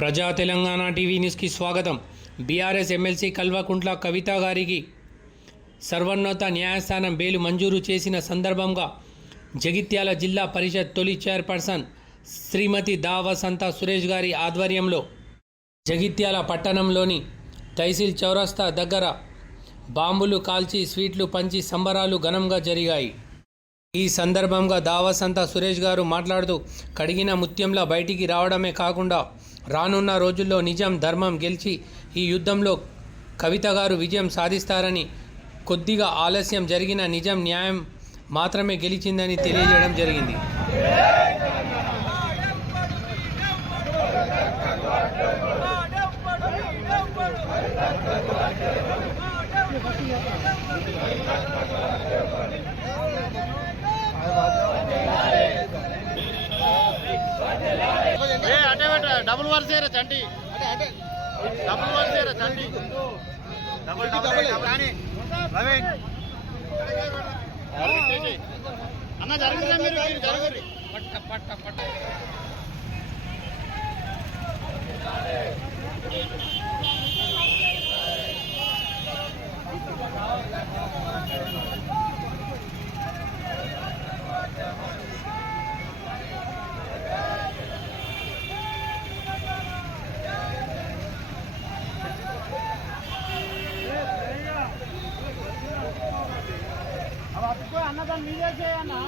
ప్రజా తెలంగాణ టీవీ న్యూస్కి స్వాగతం. బీఆర్ఎస్ ఎమ్మెల్సీ కల్వకుంట్ల కవిత గారికి సర్వోన్నత న్యాయస్థానం బెయిల్ మంజూరు చేసిన సందర్భంగా జగిత్యాల జిల్లా పరిషత్ తొలి చైర్పర్సన్ శ్రీమతి దా వసంత సురేష్ గారి ఆధ్వర్యంలో జగిత్యాల పట్టణంలోని తహసీల్ చౌరస్తా దగ్గర బాంబులు కాల్చి స్వీట్లు పంచి సంబరాలు ఘనంగా జరిగాయి. ఈ సందర్భంగా దా వసంత సురేష్ గారు మాట్లాడుతూ కడిగిన ముత్యంలా బయటికి రావడమే కాకుండా రానున్న రోజుల్లో నిజం ధర్మం గెలిచి ఈ యుద్ధంలో కవిత గారు విజయం సాధిస్తారని, కొద్దిగా ఆలస్యం జరిగిన నిజం న్యాయం మాత్రమే గెలిచిందని తెలియజేయడం జరిగింది. डबल वर्ष है चंडी डबल वर्ष है चंडी डबल डबल डबल అన్న జరుగుతుందా మీరు జరుగురి పట్ట పట్ట పట్ట అన్నదాన్ని మీదే చేయన్నా.